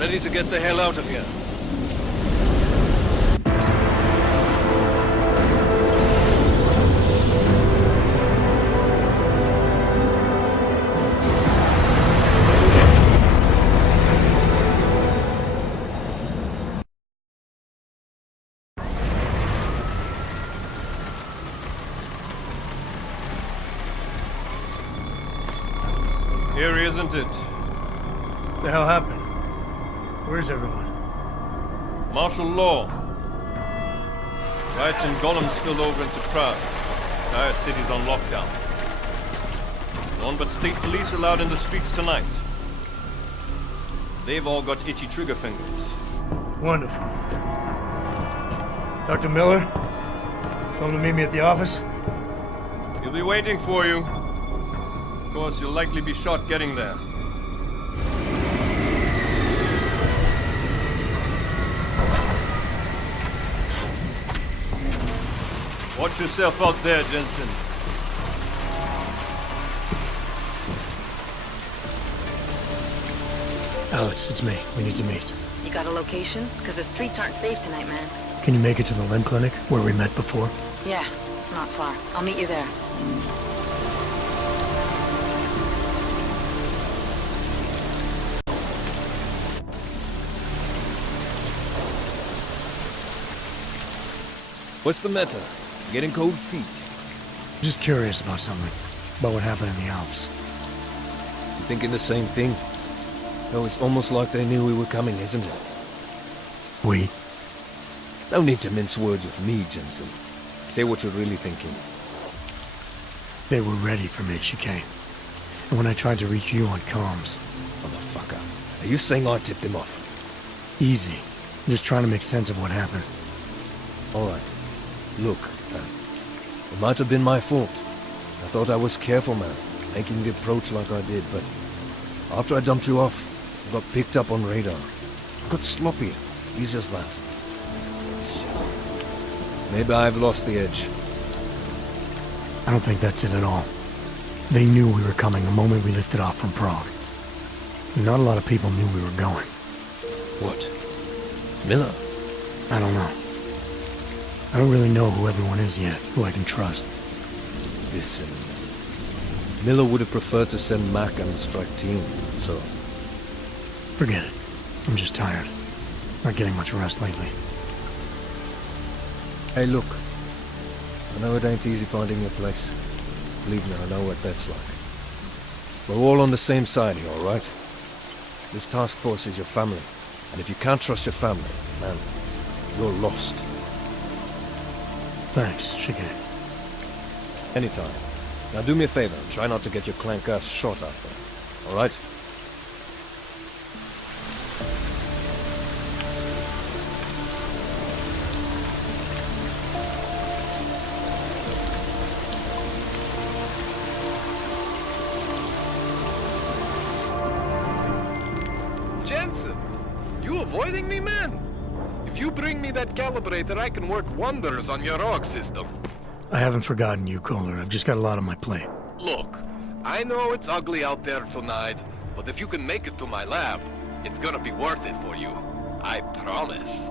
Ready to get the hell out of here. Eerie, isn't it? What the hell happened? Where's everyone? Martial law. Riots in Golem spilled over into Prague. The entire city's on lockdown. No one but state police allowed in the streets tonight. They've all got itchy trigger fingers. Wonderful. Dr. Miller? Told him to meet me at the office? He'll be waiting for you. Of course, you'll likely be shot getting there. Watch yourself out there, Jensen. Alex, it's me. We need to meet. You got a location? Because the streets aren't safe tonight, man. Can you make it to the limb clinic, where we met before? Yeah, it's not far. I'll meet you there. What's the matter? Getting cold feet? Just curious about something. About what happened in the Alps. You thinking the same thing? No, it's almost like they knew we were coming, isn't it? We? No need to mince words with me, Jensen. Say what you're really thinking. They were ready for me, she came. And when I tried to reach you on comms... Motherfucker. Are you saying I tipped him off? Easy. I'm just trying to make sense of what happened. Alright. Look, it might have been my fault. I thought I was careful, man, making the approach like I did, but after I dumped you off, I got picked up on radar. I got sloppy. Easy as that. Shit. Maybe I've lost the edge. I don't think that's it at all. They knew we were coming the moment we lifted off from Prague. Not a lot of people knew we were going. What? Miller? I don't know. I don't really know who everyone is yet, who I can trust. Listen. Miller would have preferred to send Mac and the strike team, so... Forget it. I'm just tired. Not getting much rest lately. Hey, look. I know it ain't easy finding your place. Believe me, I know what that's like. We're all on the same side here, alright? This task force is your family. And if you can't trust your family, man, you're lost. Thanks, Shige. Anytime. Now do me a favor and try not to get your clank ass shot out there. Alright? Jensen! You avoiding me, man? If you bring me that calibrator, I can work wonders on your AUG system. I haven't forgotten you, Kohler. I've just got a lot on my plate. Look, I know it's ugly out there tonight, but if you can make it to my lab, it's gonna be worth it for you. I promise.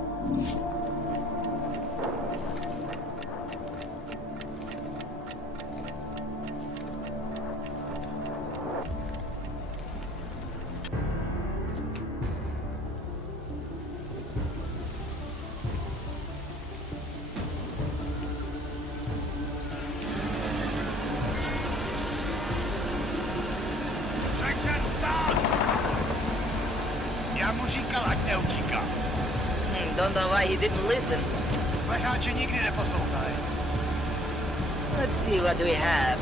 Don't know why he didn't listen. Let's see what we have.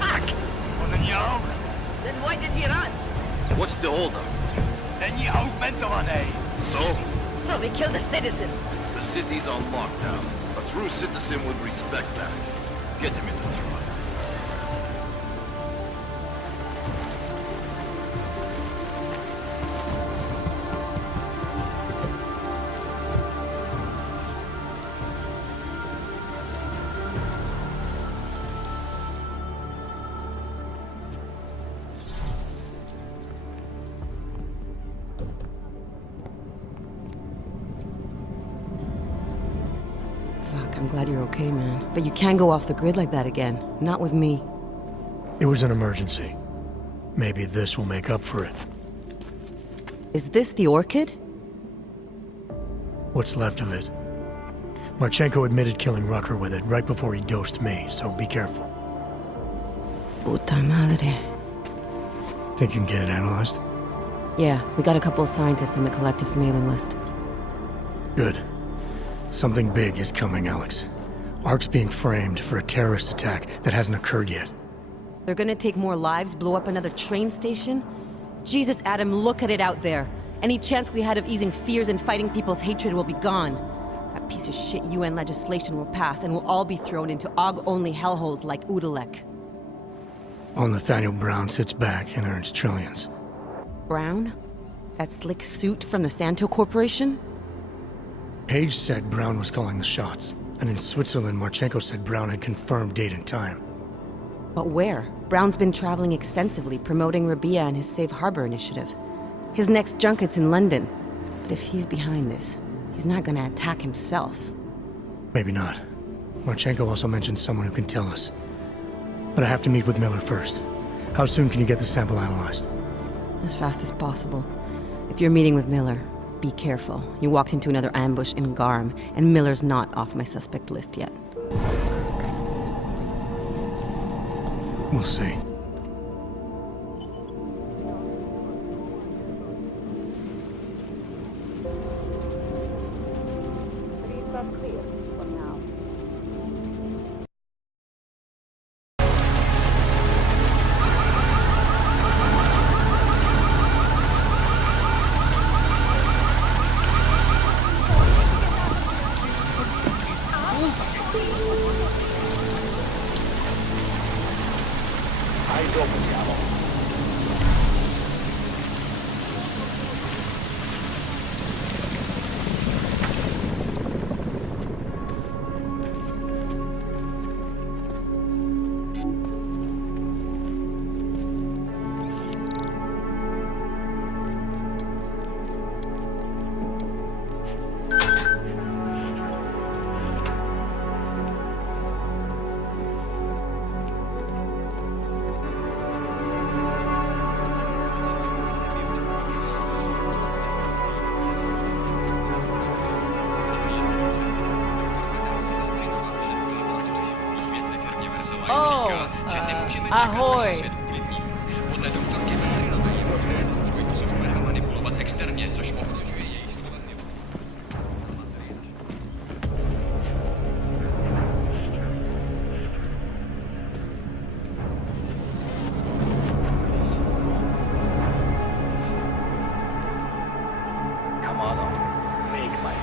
Fuck! Then why did he run? What's the holdup? So? So we killed a citizen. The city's on lockdown. A true citizen would respect that. Get him in the truck. Fuck, I'm glad you're okay, man. But you can't go off the grid like that again. Not with me. It was an emergency. Maybe this will make up for it. Is this the orchid? What's left of it. Marchenko admitted killing Rucker with it right before he dosed me, so be careful. Puta madre. Think you can get it analyzed? Yeah, we got a couple of scientists on the collective's mailing list. Good. Something big is coming, Alex. Ark's being framed for a terrorist attack that hasn't occurred yet. They're gonna take more lives, blow up another train station? Jesus, Adam, look at it out there. Any chance we had of easing fears and fighting people's hatred will be gone. That piece of shit UN legislation will pass, and we'll all be thrown into AUG-only hellholes like Udalek. While Nathaniel Brown sits back and earns trillions. Brown? That slick suit from the Santo Corporation? Page said Brown was calling the shots, and in Switzerland, Marchenko said Brown had confirmed date and time. But where? Brown's been traveling extensively, promoting Rabia and his Safe Harbor initiative. His next junket's in London. But if he's behind this, he's not gonna attack himself. Maybe not. Marchenko also mentioned someone who can tell us. But I have to meet with Miller first. How soon can you get the sample analyzed? As fast as possible. If you're meeting with Miller, be careful. You walked into another ambush in Garm, and Miller's not off my suspect list yet. We'll see. Ahoy! Podle doktorky Petrinové je možné se strojím softwarem manipulovat externě, což ohrožuje její slovanlivost. Come on, make my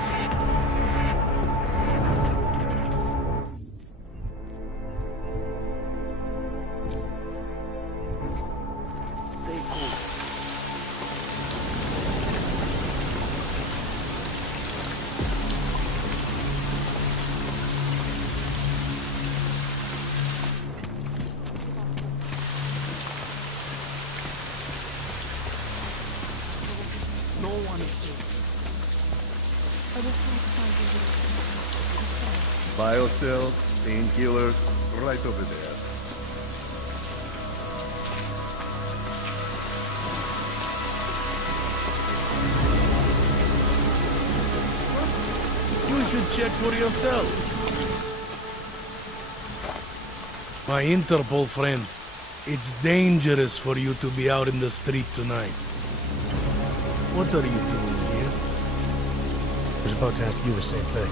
Biocells, painkillers, right over there. You should check for yourself. My Interpol friend, it's dangerous for you to be out in the street tonight. What are you doing here? I was about to ask you the same thing.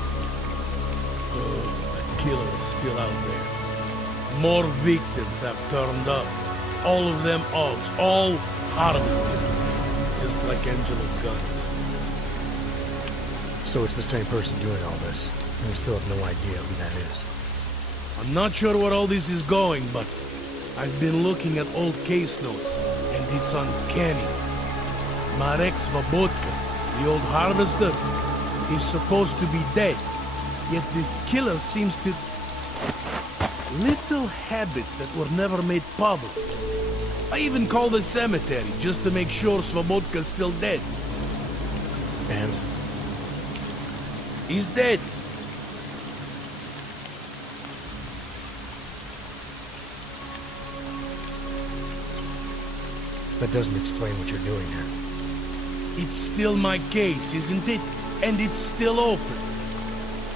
The killer is still out there. More victims have turned up. All of them Augs, all harvested. Just like Angelo Gunn. So it's the same person doing all this, and we still have no idea who that is. I'm not sure where all this is going, but I've been looking at old case notes, and it's uncanny. Marek Svobotka, the old harvester, is supposed to be dead. Yet this killer seems to... Little habits that were never made public. I even called the cemetery just to make sure Svobodka's still dead. And? He's dead. That doesn't explain what you're doing here. It's still my case, isn't it? And it's still open.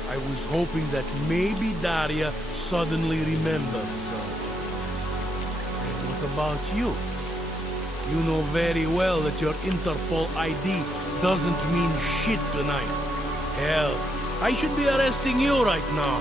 I was hoping that maybe Daria suddenly remembered something. And what about you? You know very well that your Interpol ID doesn't mean shit tonight. Hell, I should be arresting you right now.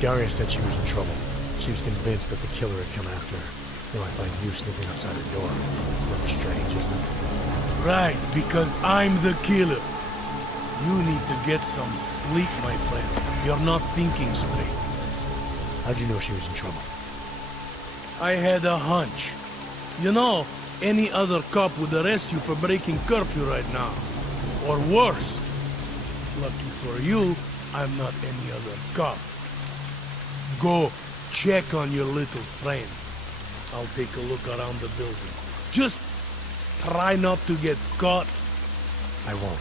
Daria said she was in trouble. She was convinced that the killer had come after her. Now I find you snooping outside her door. It's a little strange, isn't it? Right, because I'm the killer. You need to get some sleep, my friend. You're not thinking straight. How'd you know she was in trouble? I had a hunch. You know, any other cop would arrest you for breaking curfew right now. Or worse. Lucky for you, I'm not any other cop. Go check on your little friend. I'll take a look around the building. Just try not to get caught. I won't.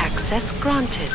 Access granted.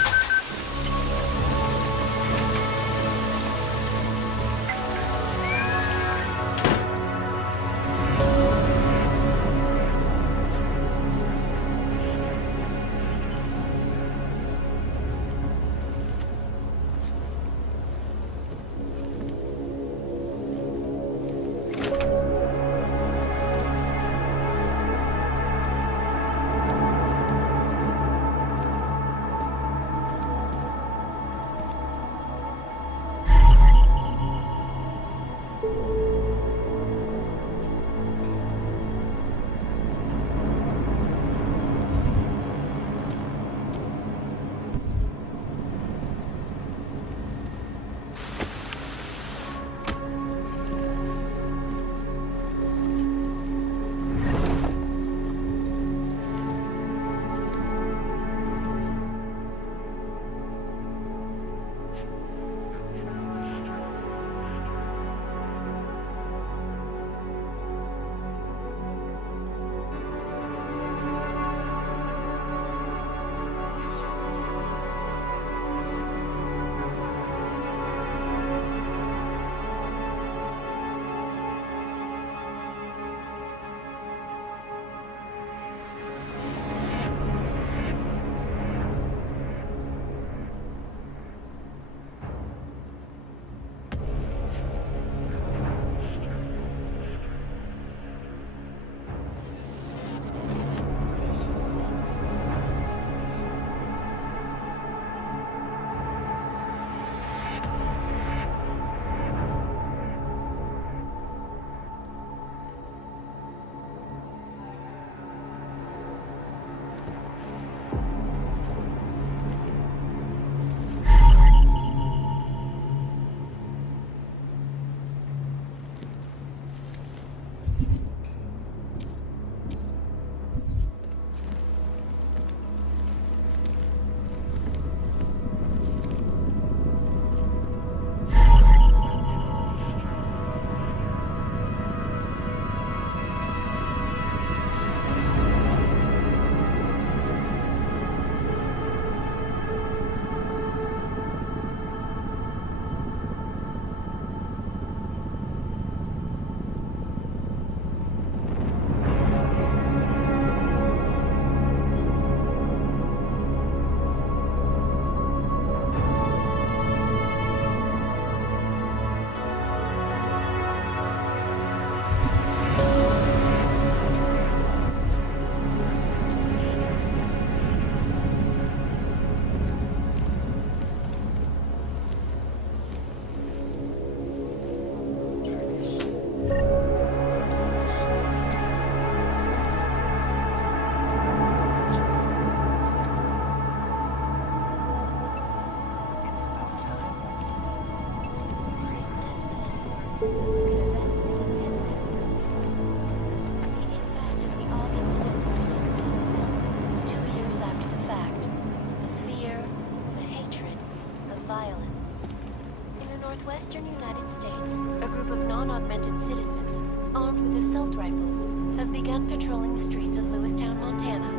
Northwestern United States, a group of non-augmented citizens, armed with assault rifles, have begun patrolling the streets of Lewistown, Montana.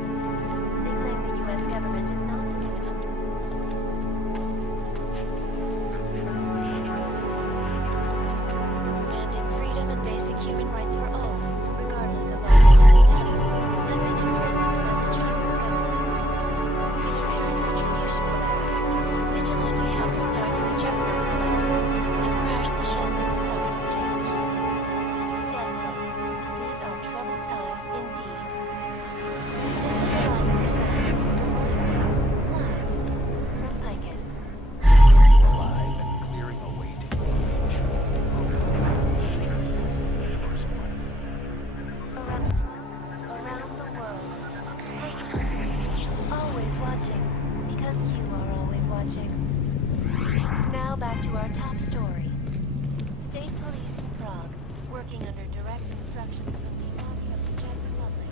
They claim the U.S. government is not doing enough to... Demanding freedom and basic human rights for all, regardless of our status, have been imprisoned by the Chinese government. Preparing retribution for their act, vigilante helpers tied to the Juggernaut Collective have crashed the Shenzhen Stock Exchange. Yes, folks, these are troubled times indeed. This is the last of the live from Picus. Alive and clearing a way to change. Around the world. Always watching, because you are always watching. Now back to our top story. State police in Prague, working under direct instructions from the Army of the Czech Republic.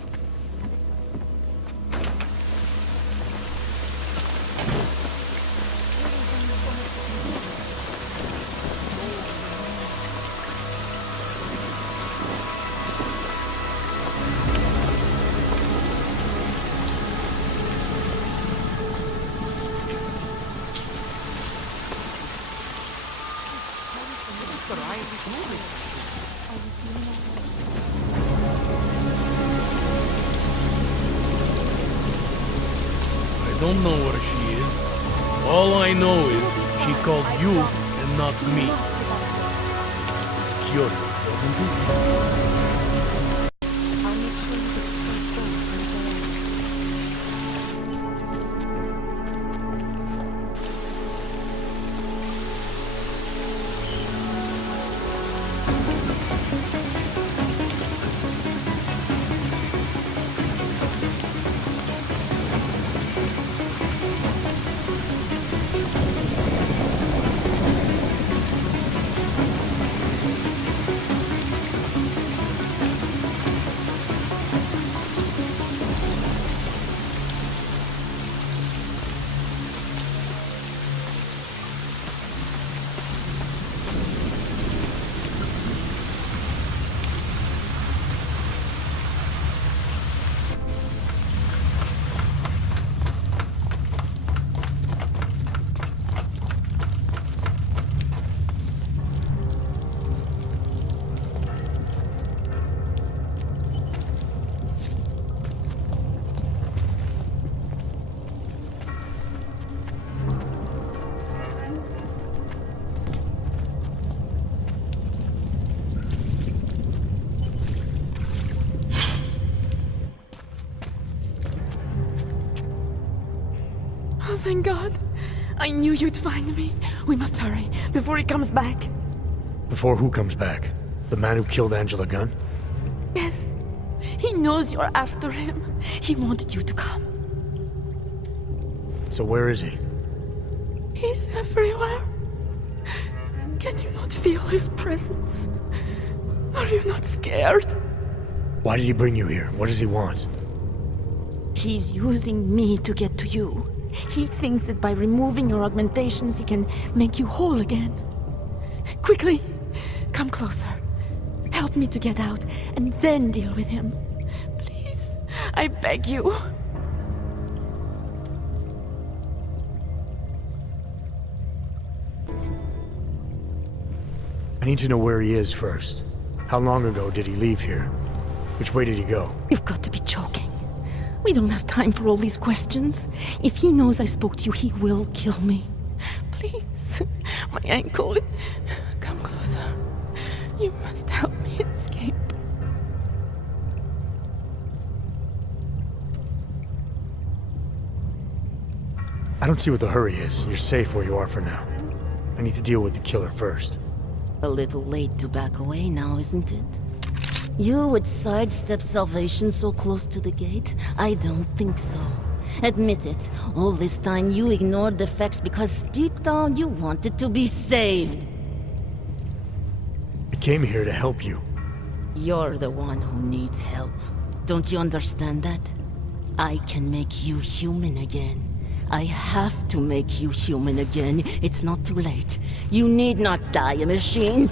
I don't know where she is. All I know is she called you and not me. Curious, doesn't it? Oh, thank God. I knew you'd find me. We must hurry, before he comes back. Before who comes back? The man who killed Angela Gunn? Yes. He knows you're after him. He wanted you to come. So where is he? He's everywhere. Can you not feel his presence? Are you not scared? Why did he bring you here? What does he want? He's using me to get to you. He thinks that by removing your augmentations, he can make you whole again. Quickly, come closer. Help me to get out, and then deal with him. Please, I beg you. I need to know where he is first. How long ago did he leave here? Which way did he go? You've got to be joking. We don't have time for all these questions. If he knows I spoke to you, he will kill me. Please, my ankle. Come closer. You must help me escape. I don't see what the hurry is. You're safe where you are for now. I need to deal with the killer first. A little late to back away now, isn't it? You would sidestep salvation so close to the gate? I don't think so. Admit it, all this time you ignored the facts because deep down you wanted to be saved. I came here to help you. You're the one who needs help. Don't you understand that? I can make you human again. I have to make you human again. It's not too late. You need not die, machine.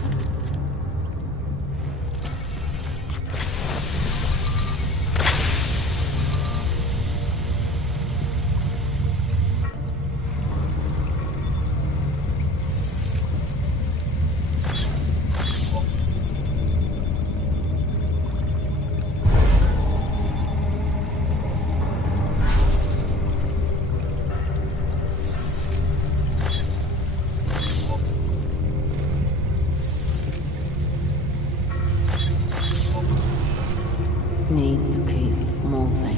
Need to keep moving.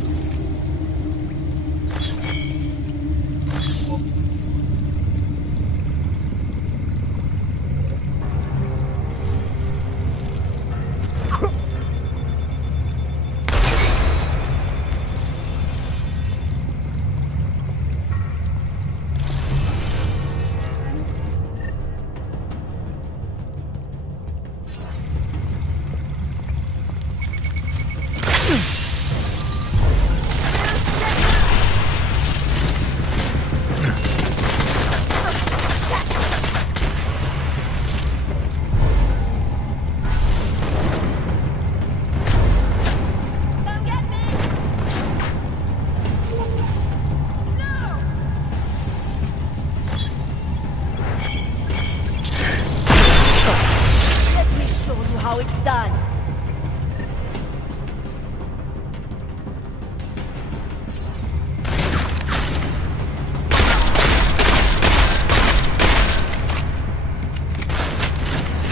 How it's done.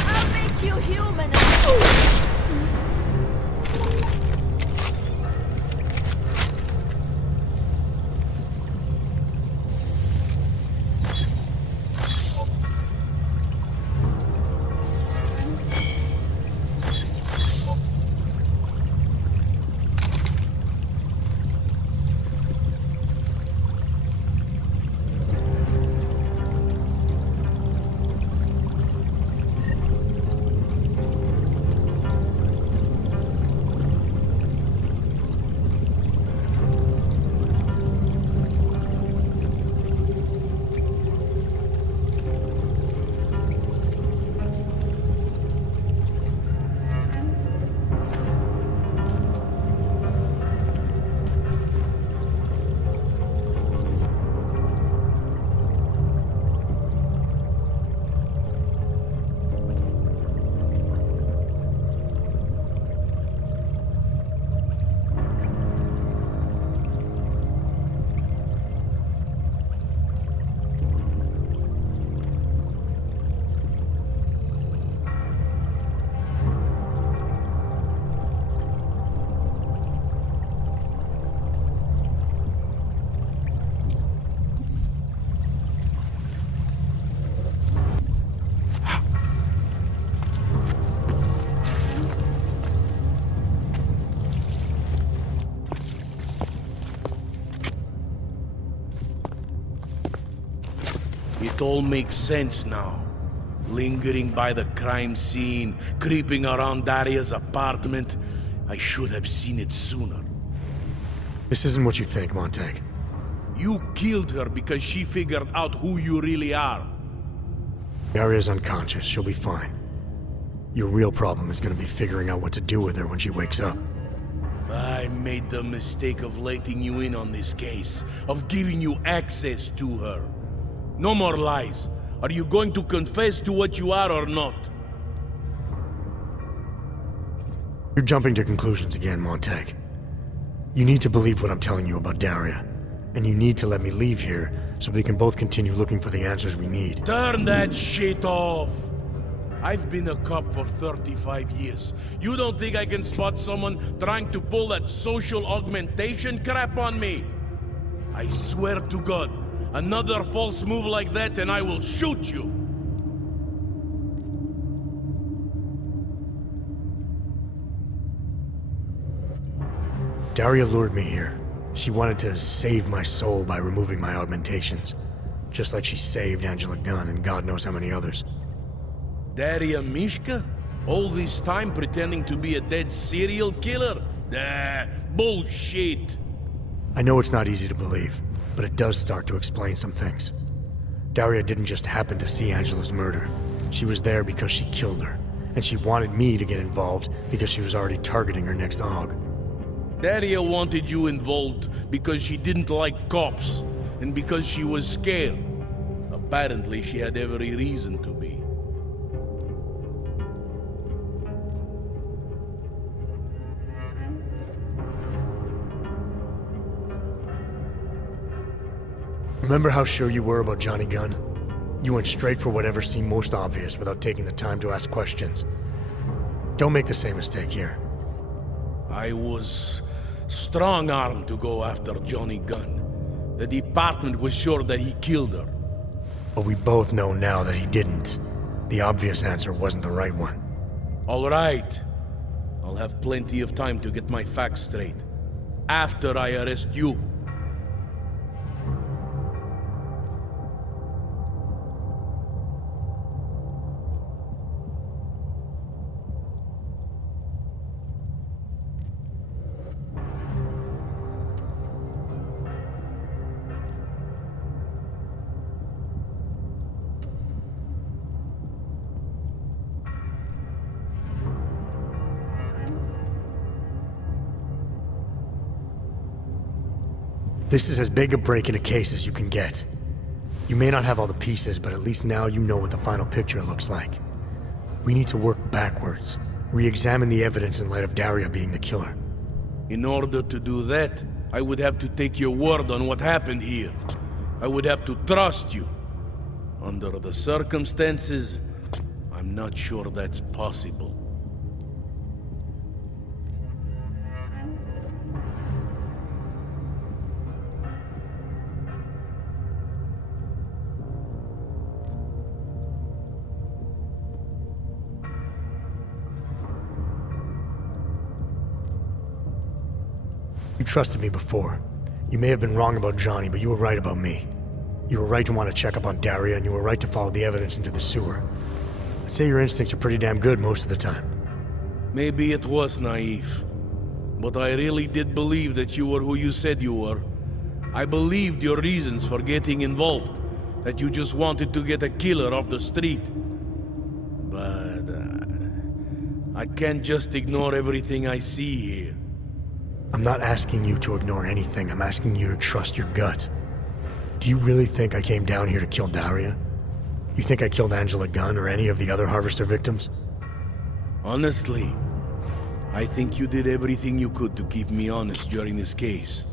I'll make you human. It all makes sense now. Lingering by the crime scene, creeping around Daria's apartment. I should have seen it sooner. This isn't what you think, Montag. You killed her because she figured out who you really are. Daria's unconscious. She'll be fine. Your real problem is gonna be figuring out what to do with her when she wakes up. I made the mistake of letting you in on this case, of giving you access to her. No more lies. Are you going to confess to what you are or not? You're jumping to conclusions again, Montag. You need to believe what I'm telling you about Daria. And you need to let me leave here so we can both continue looking for the answers we need. Turn that shit off! I've been a cop for 35 years. You don't think I can spot someone trying to pull that social augmentation crap on me? I swear to God, another false move like that and I will shoot you! Daria lured me here. She wanted to save my soul by removing my augmentations. Just like she saved Angela Gunn and God knows how many others. Daria Mishka? All this time pretending to be a dead serial killer? Bullshit! I know it's not easy to believe, but it does start to explain some things. Daria didn't just happen to see Angela's murder. She was there because she killed her, and she wanted me to get involved because she was already targeting her next AUG. Daria wanted you involved because she didn't like cops, and because she was scared. Apparently, she had every reason to be. Remember how sure you were about Johnny Gunn? You went straight for whatever seemed most obvious without taking the time to ask questions. Don't make the same mistake here. I was strong-armed to go after Johnny Gunn. The department was sure that he killed her. But we both know now that he didn't. The obvious answer wasn't the right one. All right. I'll have plenty of time to get my facts straight. After I arrest you. This is as big a break in a case as you can get. You may not have all the pieces, but at least now you know what the final picture looks like. We need to work backwards, re-examine the evidence in light of Daria being the killer. In order to do that, I would have to take your word on what happened here. I would have to trust you. Under the circumstances, I'm not sure that's possible. You trusted me before. You may have been wrong about Johnny, but you were right about me. You were right to want to check up on Daria, and you were right to follow the evidence into the sewer. I'd say your instincts are pretty damn good most of the time. Maybe it was naive, but I really did believe that you were who you said you were. I believed your reasons for getting involved, that you just wanted to get a killer off the street. But I can't just ignore everything I see here. I'm not asking you to ignore anything. I'm asking you to trust your gut. Do you really think I came down here to kill Daria? You think I killed Angela Gunn or any of the other Harvester victims? Honestly, I think you did everything you could to keep me honest during this case.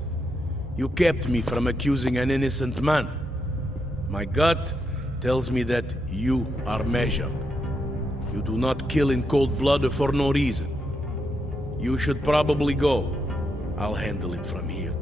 You kept me from accusing an innocent man. My gut tells me that you are measured. You do not kill in cold blood for no reason. You should probably go. I'll handle it from here.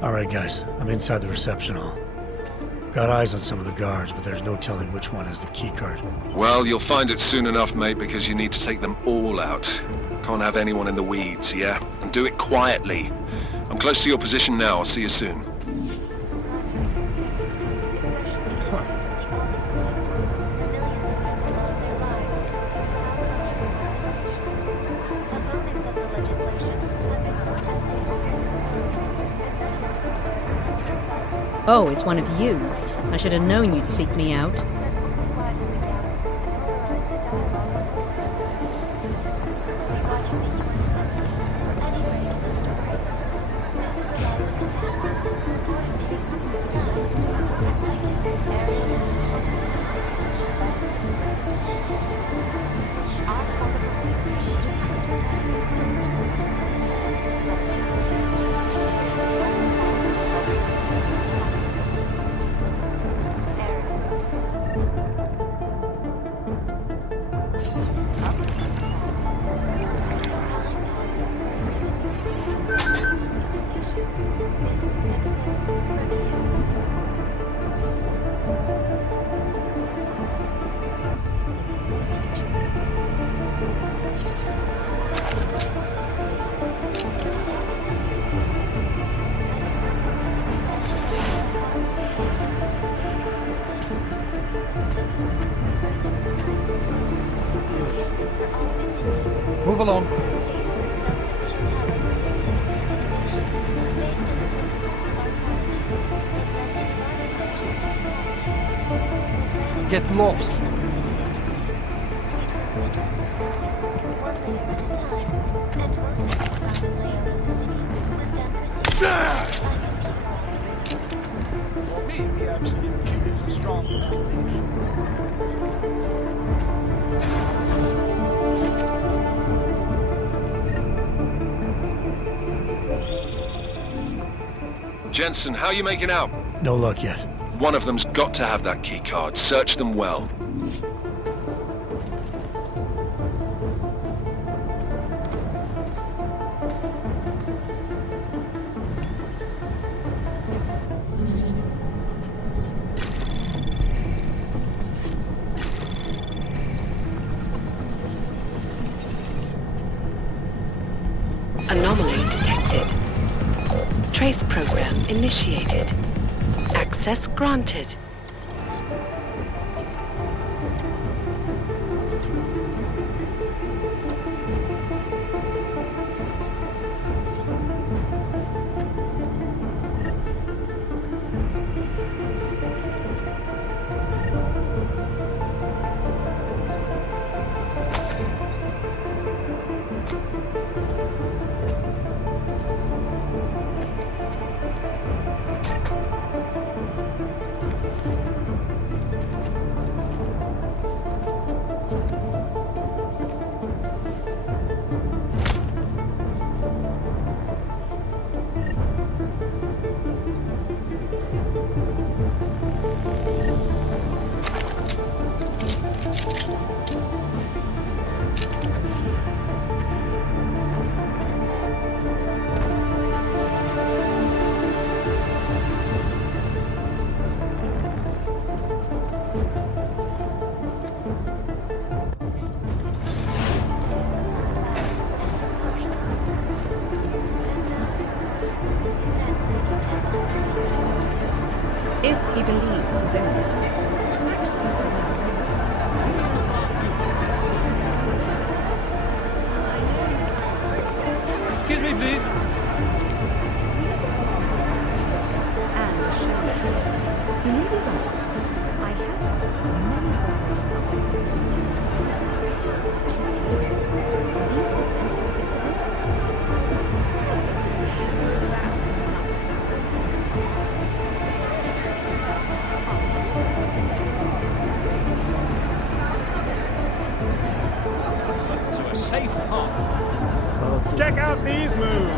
Alright guys, I'm inside the reception hall. Got eyes on some of the guards, but there's no telling which one has the keycard. Well, you'll find it soon enough, mate, because you need to take them all out. Can't have anyone in the weeds, yeah? And do it quietly. I'm close to your position now. I'll see you soon. Oh, it's one of you. I should have known you'd seek me out. Our Move along. The state is self-sufficient to have a creativity and innovation based on the principles of archaeology, neglecting of architecture and technology. The planning Get lost. of the city is unique. It was literal. One layer at a time, and most of the surrounding layout of the city was done precisely by computer. For me, the absolute key is a strong foundation. Jensen, how are you making out? No luck yet. One of them's got to have that key card. Search them well. Anomaly detected. Trace program initiated. Access granted. If he believes his own. Excuse me, please. You may be right. I have many To a safe path. Check out these moves.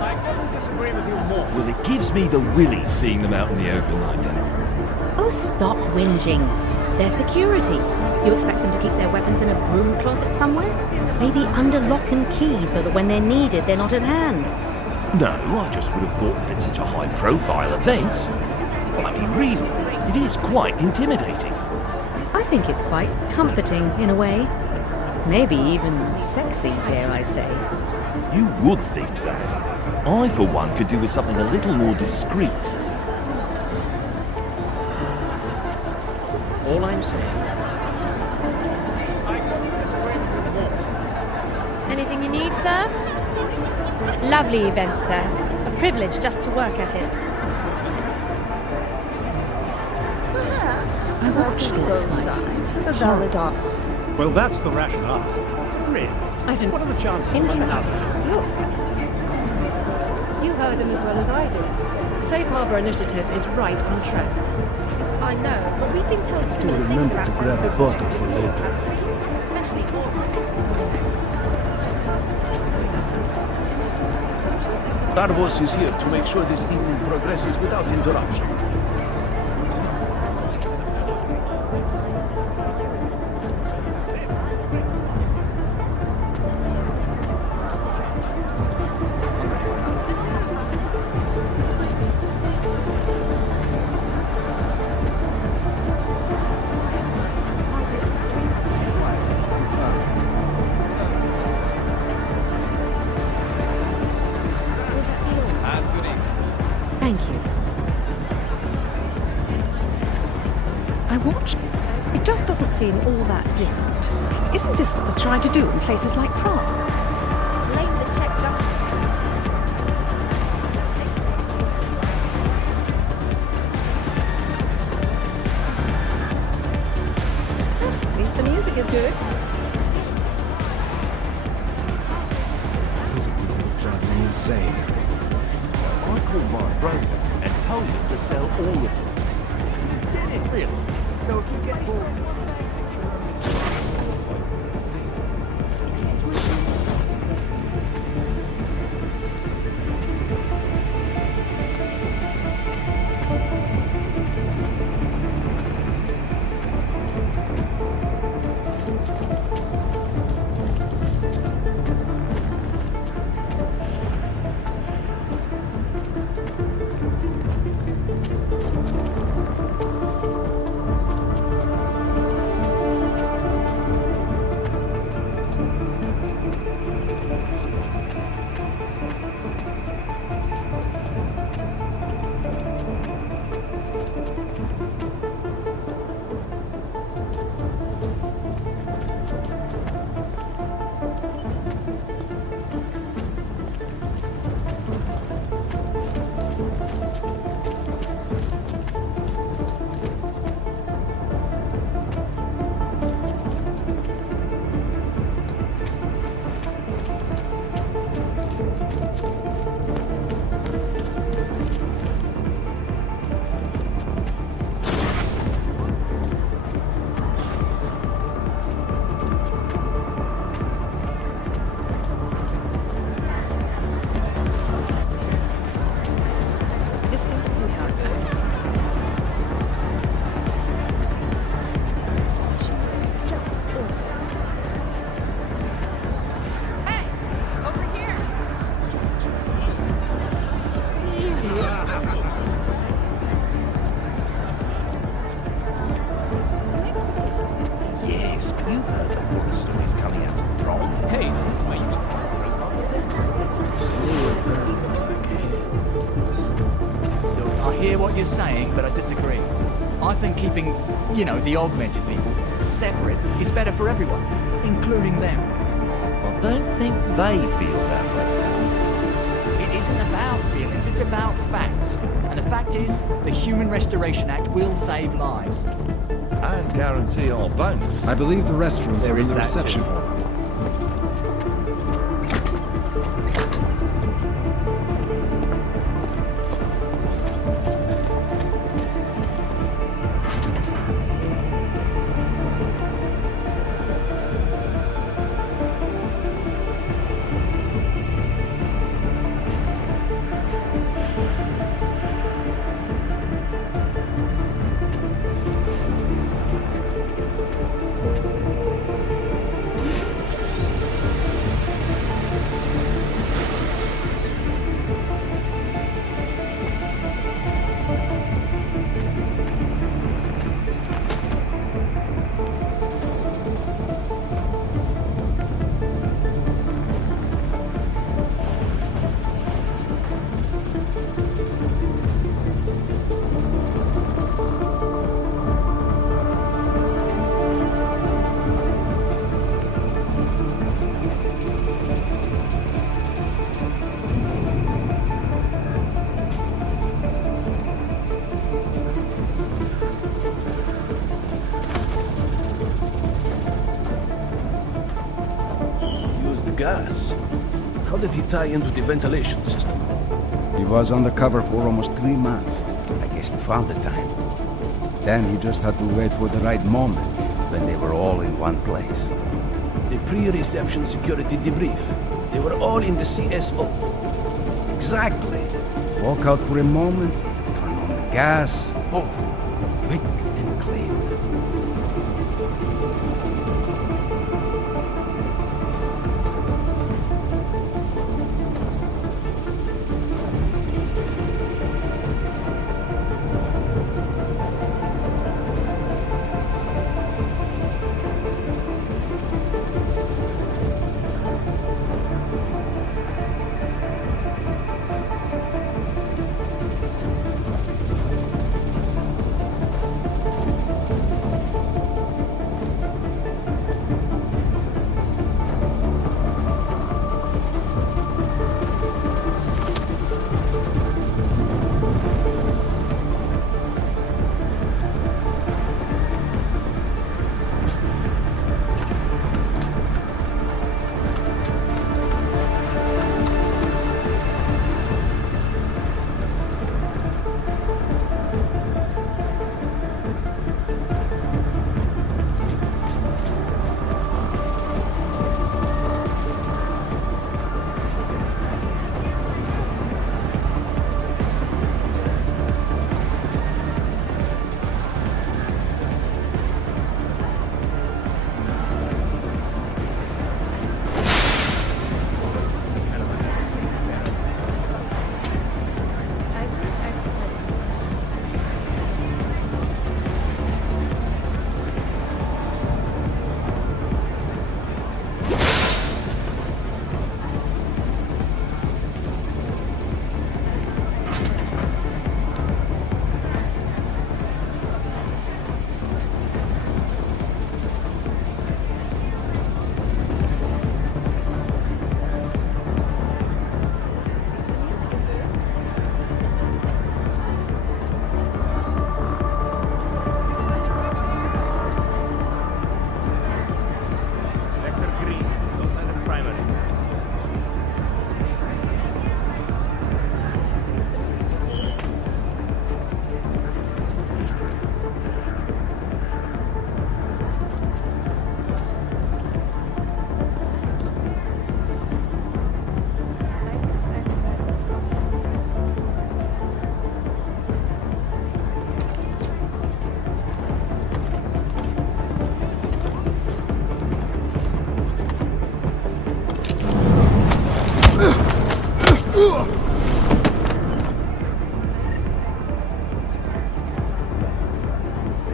I couldn't disagree with you more. Well, it gives me the willies seeing them out in the open like that. Oh, stop whinging. They're security. You expect them to keep their weapons in a broom closet somewhere? Maybe under lock and key so that when they're needed, they're not at hand. No, I just would have thought that it's such a high-profile event. Well, I mean, really, it is quite intimidating. I think it's quite comforting, in a way. Maybe even sexy, dare I say. You would think that. I, for one, could do with something a little more discreet. All I'm saying. Anything you need, sir? Lovely event, sir. A privilege just to work at it. Perhaps I watched last night. sides have a valid art. Well, that's the rationale. Really? I didn't... What are the chances? Interesting. Look. You heard him as well as I did. Safe Harbor Initiative is right on track. I know, but we've been told Do similar things remember about to grab a bottle for later. especially Darvos is here to make sure this evening progresses without interruption. Thank you. I watched... It just doesn't seem all that different. Isn't this what they're trying to do in places like Prague? Blame the Czech government. At least the music is good. These people drive me insane. I called my broker and told him to sell all of them. Really? So if you get bored... Yes, but you've heard the horror stories coming out of Prague. Hey, I used to find I hear what you're saying, but I disagree. I think keeping, the augmented people separate is better for everyone, including them. I don't think they feel that way. It isn't about feelings, it's about facts. And the fact is, the Human Restoration Act will save lives. And guarantee our bonus. I believe the restrooms There are in is the that reception too. hall. Gas. How did he tie into the ventilation system? He was undercover for almost 3 months. I guess he found the time. Then he just had to wait for the right moment, when they were all in one place. The pre-reception security debrief. They were all in the CSO. Exactly. Walk out for a moment, turn on the gas. Oh, quick and clean.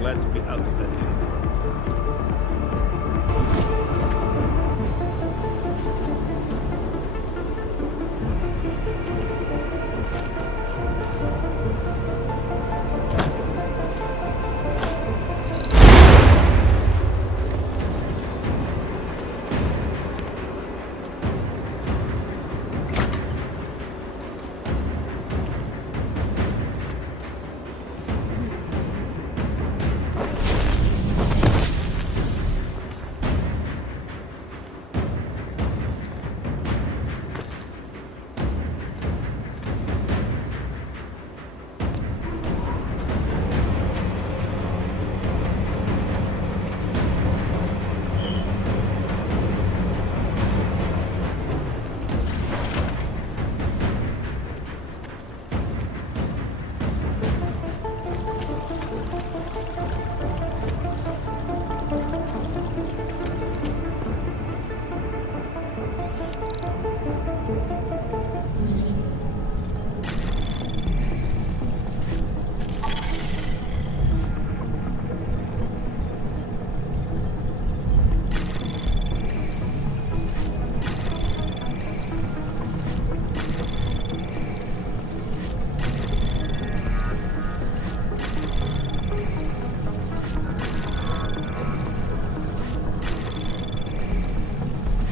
glad to be out of that area.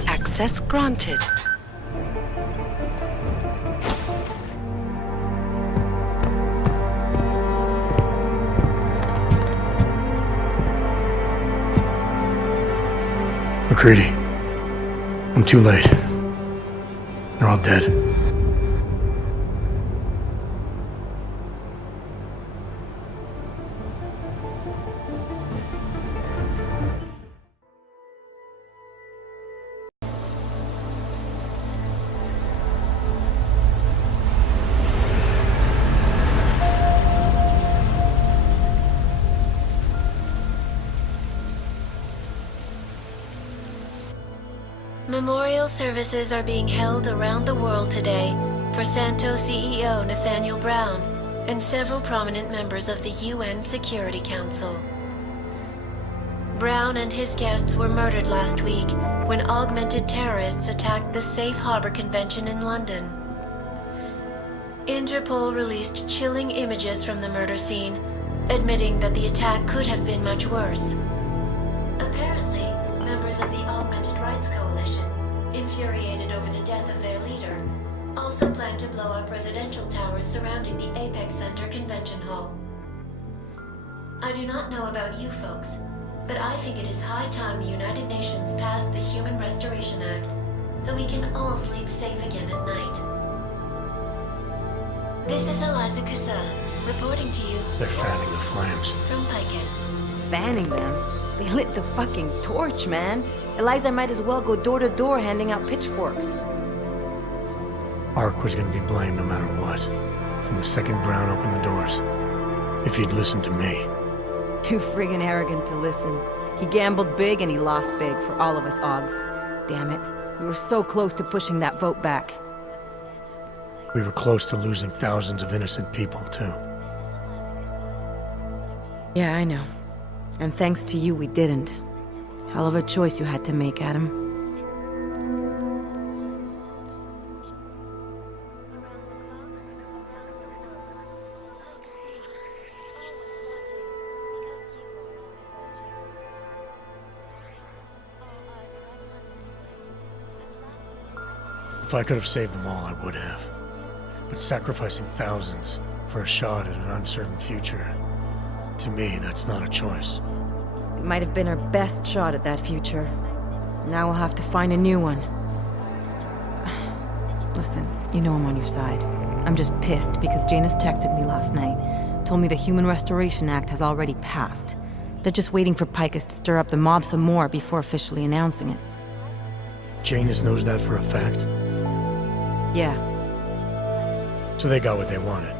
Access granted. McCready, I'm too late. They're all dead. Memorial services are being held around the world today for Santos CEO Nathaniel Brown and several prominent members of the UN Security Council. Brown and his guests were murdered last week when augmented terrorists attacked the Safe Harbor Convention in London. Interpol released chilling images from the murder scene, admitting that the attack could have been much worse. Apparently, members of the Augmented Rights Coalition, infuriated over the death of their leader, also plan to blow up residential towers surrounding the Apex Center Convention Hall. I do not know about you folks, but I think it is high time the United Nations passed the Human Restoration Act so we can all sleep safe again at night. This is Eliza Cassan, reporting to you. They're fanning the flames. From Picus. Fanning them? They lit the fucking torch, man. Eliza might as well go door to door handing out pitchforks. Ark was gonna be blamed no matter what. From the second Brown opened the doors. If he'd listened to me. Too friggin' arrogant to listen. He gambled big and he lost big for all of us Augs. Damn it. We were so close to pushing that vote back. We were close to losing thousands of innocent people, too. Yeah, I know. And thanks to you, we didn't. Hell of a choice you had to make, Adam. If I could have saved them all, I would have. But sacrificing thousands for a shot at an uncertain future, to me, that's not a choice. It might have been our best shot at that future. Now we'll have to find a new one. Listen, you know I'm on your side. I'm just pissed because Janus texted me last night. Told me the Human Restoration Act has already passed. They're just waiting for Picus to stir up the mob some more before officially announcing it. Janus knows that for a fact? Yeah. So they got what they wanted.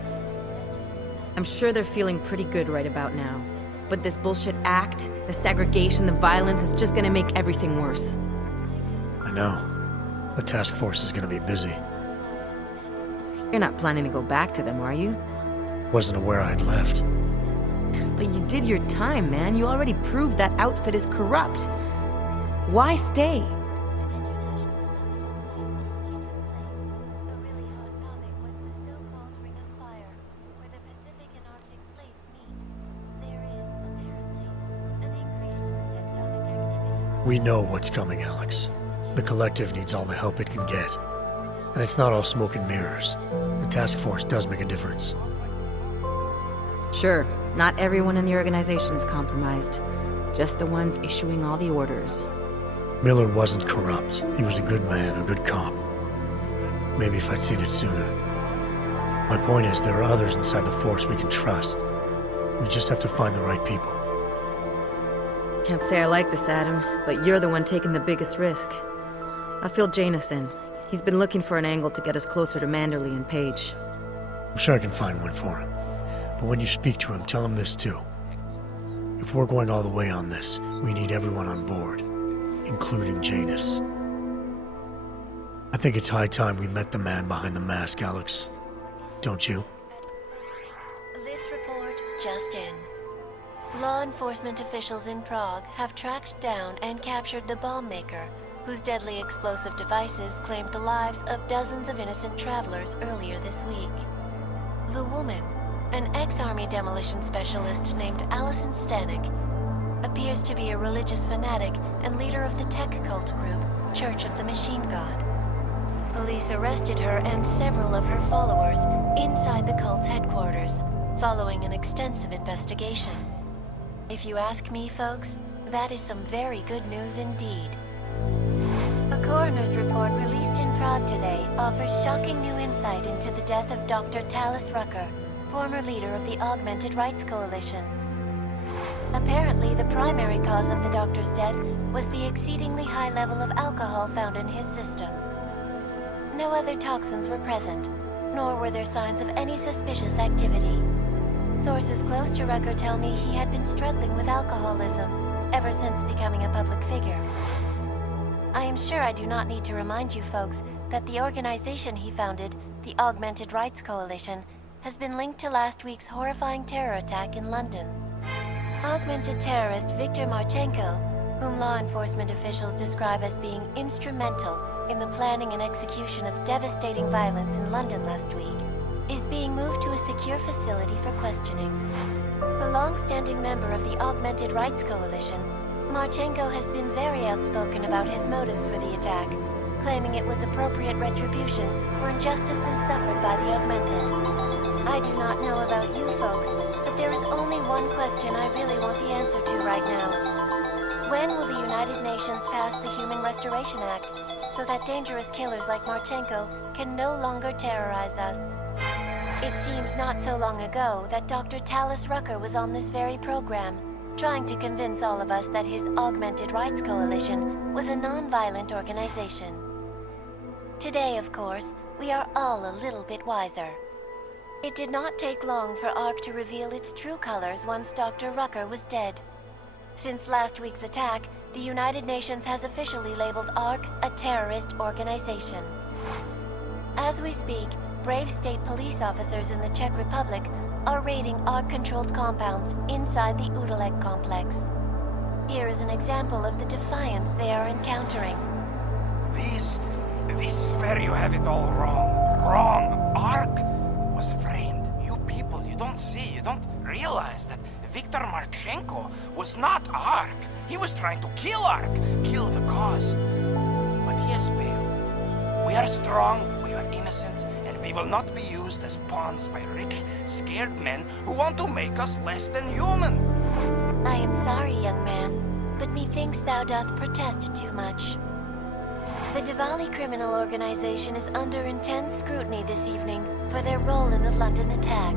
I'm sure they're feeling pretty good right about now. But this bullshit act, the segregation, the violence is just gonna make everything worse. I know. The task force is gonna be busy. You're not planning to go back to them, are you? Wasn't aware I'd left. But you did your time, man. You already proved that outfit is corrupt. Why stay? We know what's coming, Alex. The Collective needs all the help it can get. And it's not all smoke and mirrors. The task force does make a difference. Sure, not everyone in the organization is compromised. Just the ones issuing all the orders. Miller wasn't corrupt. He was a good man, a good cop. Maybe if I'd seen it sooner. My point is, there are others inside the force we can trust. We just have to find the right people. Can't say I like this, Adam, but you're the one taking the biggest risk. I feel Jameson. He's been looking for an angle to get us closer to Manderley and Page. I'm sure I can find one for him. But when you speak to him, tell him this too. If we're going all the way on this, we need everyone on board, including Janus. I think it's high time we met the man behind the mask, Alex. Don't you? This report just in. Law enforcement officials in Prague have tracked down and captured the bomb maker, whose deadly explosive devices claimed the lives of dozens of innocent travelers earlier this week. The woman, an ex-army demolition specialist named Allison Stanek, appears to be a religious fanatic and leader of the tech cult group, Church of the Machine God. Police arrested her and several of her followers inside the cult's headquarters, following an extensive investigation. If you ask me, folks, that is some very good news indeed. A coroner's report released in Prague today offers shocking new insight into the death of Dr. Talis Rucker, former leader of the Augmented Rights Coalition. Apparently, the primary cause of the doctor's death was the exceedingly high level of alcohol found in his system. No other toxins were present, nor were there signs of any suspicious activity. Sources close to Rucker tell me he had been struggling with alcoholism ever since becoming a public figure. I am sure I do not need to remind you folks that the organization he founded, the Augmented Rights Coalition, has been linked to last week's horrifying terror attack in London. Augmented terrorist Viktor Marchenko, whom law enforcement officials describe as being instrumental in the planning and execution of devastating violence in London last week, is being moved to a secure facility for questioning. A long-standing member of the Augmented Rights Coalition, Marchenko has been very outspoken about his motives for the attack, claiming it was appropriate retribution for injustices suffered by the Augmented. I do not know about you folks, but there is only one question I really want the answer to right now. When will the United Nations pass the Human Restoration Act so that dangerous killers like Marchenko can no longer terrorize us? It seems not so long ago that Dr. Talis Rucker was on this very program, trying to convince all of us that his Augmented Rights Coalition was a non-violent organization. Today, of course, we are all a little bit wiser. It did not take long for ARC to reveal its true colors once Dr. Rucker was dead. Since last week's attack, the United Nations has officially labeled ARC a terrorist organization. As we speak, brave state police officers in the Czech Republic are raiding ARC-controlled compounds inside the Udalek complex. Here is an example of the defiance they are encountering. This is where you have it all wrong. Wrong! ARC was framed. You people, you don't see, you don't realize that Viktor Marchenko was not ARC. He was trying to kill ARC, kill the cause. But he has failed. We are strong, we are innocent, and we will not be used as pawns by rich, scared men who want to make us less than human. I am sorry, young man, but methinks thou doth protest too much. The Diwali criminal organization is under intense scrutiny this evening for their role in the London attack.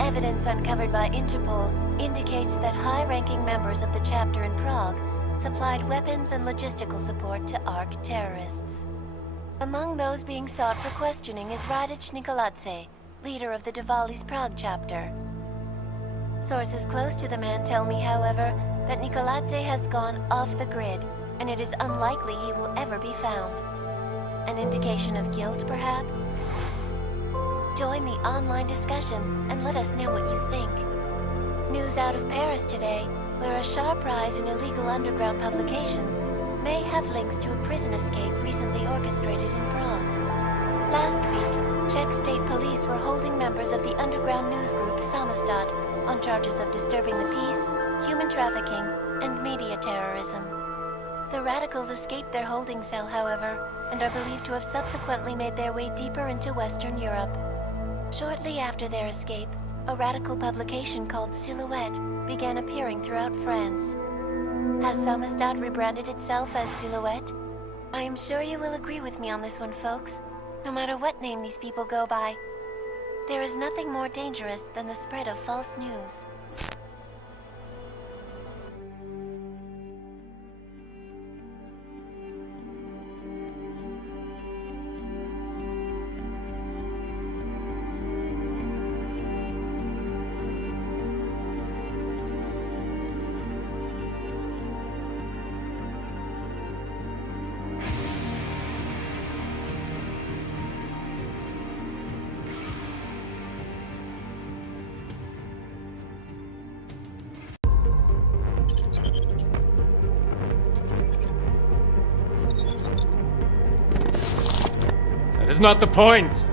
Evidence uncovered by Interpol indicates that high-ranking members of the chapter in Prague supplied weapons and logistical support to ARC terrorists. Among those being sought for questioning is Radic Nikoladze, leader of the Diwali's Prague chapter. Sources close to the man tell me, however, that Nikoladze has gone off the grid, and it is unlikely he will ever be found. An indication of guilt, perhaps? Join the online discussion and let us know what you think. News out of Paris today, where a sharp rise in illegal underground publications may have links to a prison escape recently orchestrated in Prague. Last week, Czech state police were holding members of the underground news group Samizdat on charges of disturbing the peace, human trafficking, and media terrorism. The radicals escaped their holding cell, however, and are believed to have subsequently made their way deeper into Western Europe. Shortly after their escape, a radical publication called Silhouette began appearing throughout France. Has Samizdat rebranded itself as Silhouette? I am sure you will agree with me on this one, folks. No matter what name these people go by, there is nothing more dangerous than the spread of false news. That is not the point.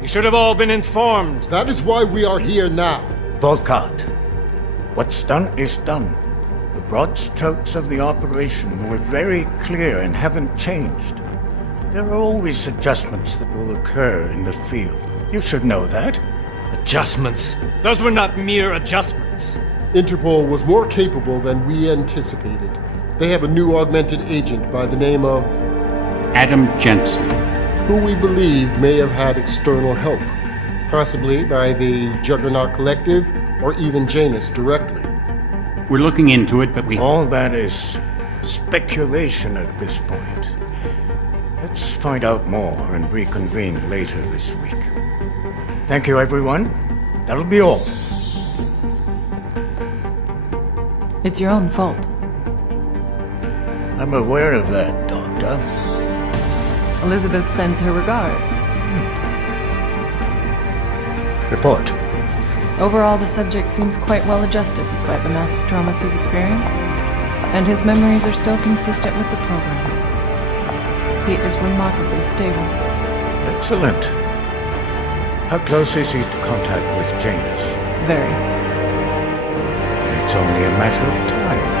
You should have all been informed. That is why we are here now. Volkart, what's done is done. The broad strokes of the operation were very clear and haven't changed. There are always adjustments that will occur in the field. You should know that. Adjustments? Those were not mere adjustments. Interpol was more capable than we anticipated. They have a new augmented agent by the name of Adam Jensen, who we believe may have had external help, possibly by the Juggernaut Collective or even Janus directly. We're looking into it, but All that is speculation at this point. Let's find out more and reconvene later this week. Thank you, everyone. That'll be all. It's your own fault. I'm aware of that, Doctor. Elizabeth sends her regards. Report. Overall, the subject seems quite well adjusted despite the massive traumas he's experienced, and his memories are still consistent with the program. He is remarkably stable. Excellent. How close is he to contact with Janus? Very. It's only a matter of time.